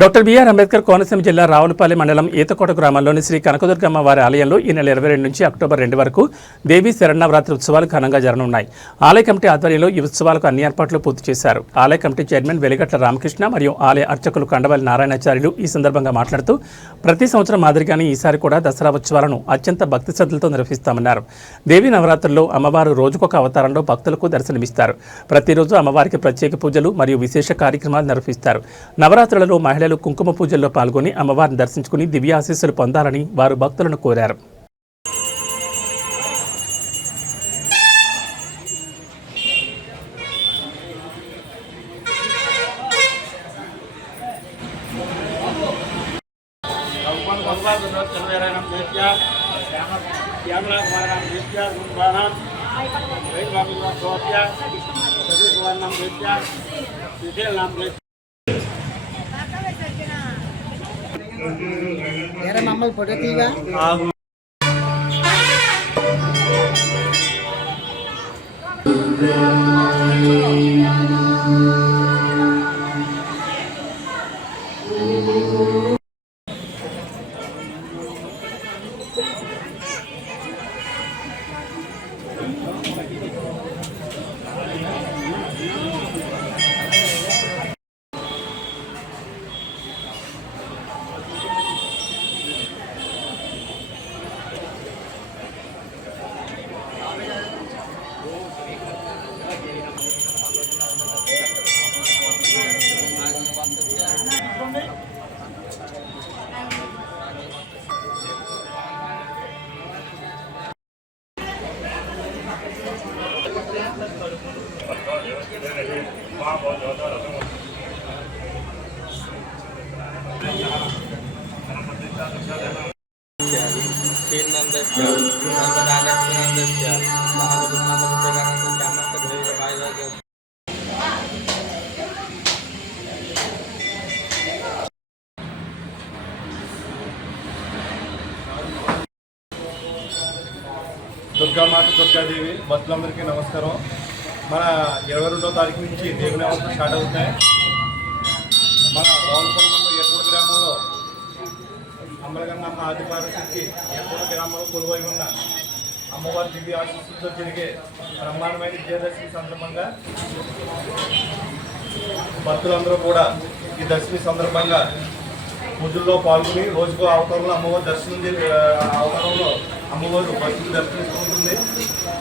Doctor BR Ambedkar Konaseema జిల్లా రావులపల్లి మండలం ఈతకోట గ్రామంలోని శ్రీ కనకదుర్గమ్మ వారి ఆలయంలో ఈ నెల 22 నుంచి అక్టోబర్ 2 వరకు దేవీ శరన్నవరాత్రి ఉత్సవాలు ఘనంగా జరగనున్నాయి. ఆలయ కమిటీ ఆధ్వర్యంలో ఈ ఉత్సవాలకు అన్ని ఏర్పాట్లు పూర్తి చేశారు. ఆలయ కమిటీ చైర్మన్ వెలిగట్ల రామకృష్ణ మరియు ఆలయ అర్చకులు కండవల్లి నారాయణాచార్యులు ఈ సందర్భంగా మాట్లాడుతూ ప్రతి సంవత్సరం మాదిరిగానే ఈసారి కూడా దసరా ఉత్సవాలను అత్యంత భక్తి శ్రద్ధలతో నిర్వహిస్తామన్నారు. దేవీ నవరాత్రుల్లో అమ్మవారు రోజుకొక అవతారంలో భక్తులకు దర్శనమిస్తారు. ప్రతిరోజు అమ్మవారికి ప్రత్యేక పూజలు మరియు విశేష కార్యక్రమాలు నిర్వహిస్తారు. నవరాత్రులలో మహిళలు కుంకుమ పూజల్లో పాల్గొని అమ్మవారిని దర్శించుకుని దివ్యాశీస్సులు పొందాలని వారు భక్తులను కోరారు. మమ్మల్ని పొడతీగా దుర్గామాత దుర్గాదేవి భక్తులందరికీ నమస్కారం. మన 22వ తారీఖు నుంచి దేవి నవరాత్రులు స్టార్ట్ అవుతున్నాయి. మన రావులపల్లి ఏర్పూడ గ్రామంలో అమ్మలగన్నమ్మ ఆదిపారశక్తి ఏర్పూడ గ్రామంలో కొలువై ఉన్న అమ్మవారి దివ్య ఆశీస్సులతో జరిగే బ్రహ్మాండమైన విజయదశమి సందర్భంగా భక్తులందరూ కూడా ఈ దశమి సందర్భంగా పూజల్లో పాల్గొని రోజుకో అవతారంలో అమ్మవారి దర్శనం అవతారంలో అమ్మవారు భక్తులు దర్శనిస్తుంటుంది.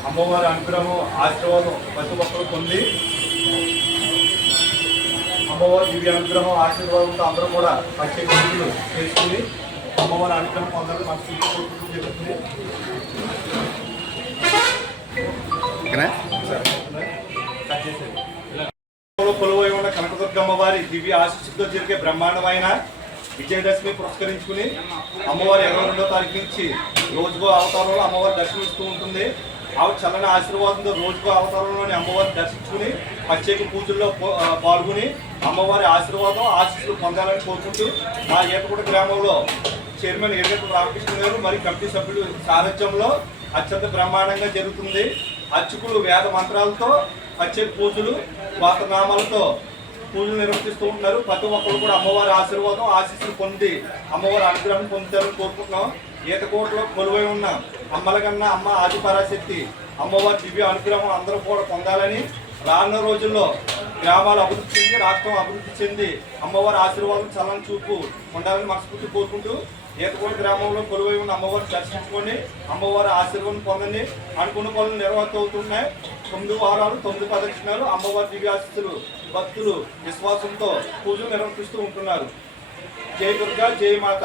అమ్మవారి అనుగ్రహం ఆశీర్వాదం ప్రతి ఒక్కరు పొంది అమ్మవారి దివ్య అనుగ్రహం ఆశీర్వాదంతో అందరూ కూడా ప్రత్యేక పూజలు చేసుకుని అమ్మవారి అనుగ్రహం పొందాలని మనసు జరుగుతుంది. కొలువై ఉన్న కనకదుర్గమ్మ వారి దివ్య ఆశీస్సులతో జరిగే బ్రహ్మాండమైన విజయదశమి పురస్కరించుకుని అమ్మవారి 22వ తారీఖు నుంచి రోజుకో అవతారంలో అమ్మవారి దర్శనమిస్తూ ఉంటుంది. ఆవిడ చల్లని ఆశీర్వాదంతో రోజుకో అవతారంలోని అమ్మవారిని దర్శించుకుని ప్రత్యేక పూజల్లో పాల్గొని అమ్మవారి ఆశీర్వాదం ఆశీస్సులు పొందాలని కోరుకుంటూ మా ఏటగూడ గ్రామంలో చైర్మన్ వెలిగట్ల రామకృష్ణ గారు మరియు కమిటీ సభ్యులు సారథ్యంలో అత్యంత బ్రహ్మాండంగా జరుగుతుంది. అర్చకులు వేద మంత్రాలతో ప్రత్యేక పూజలు గోత్రనామాలతో పూజలు నిర్వహిస్తూ ఉంటున్నారు. ప్రతి ఒక్కరు కూడా అమ్మవారి ఆశీర్వాదం ఆశీస్సులు పొంది అమ్మవారి అనుగ్రహం పొందుతారని కోరుకుంటున్నాం. ఈతకోటలో కొలువై ఉన్న అమ్మలగన్న అమ్మ ఆదిపరాశక్తి అమ్మవారి దివ్య అనుగ్రహం అందరూ కూడా పొందాలని, రానున్న రోజుల్లో గ్రామాలు అభివృద్ధి చెంది రాష్ట్రం అభివృద్ధి చెంది అమ్మవారి ఆశీర్వాదం చల్లని చూపు ఉండాలని మనస్ఫూర్తి కోరుకుంటూ ఈతకోట గ్రామంలో కొలువై ఉన్న అమ్మవారిని దర్శించుకొని అమ్మవారి ఆశీర్వాదం పొందండి. అనుకున్న పనులు నిర్వహిస్తున్నాయి. 9 వారాలు 9 ప్రదక్షిణాలు అమ్మవారి దివ్యాశీస్సులు భక్తులు విశ్వాసంతో పూజలు నిర్వహిస్తూ ఉంటున్నారు. జై దుర్గా జై మాత.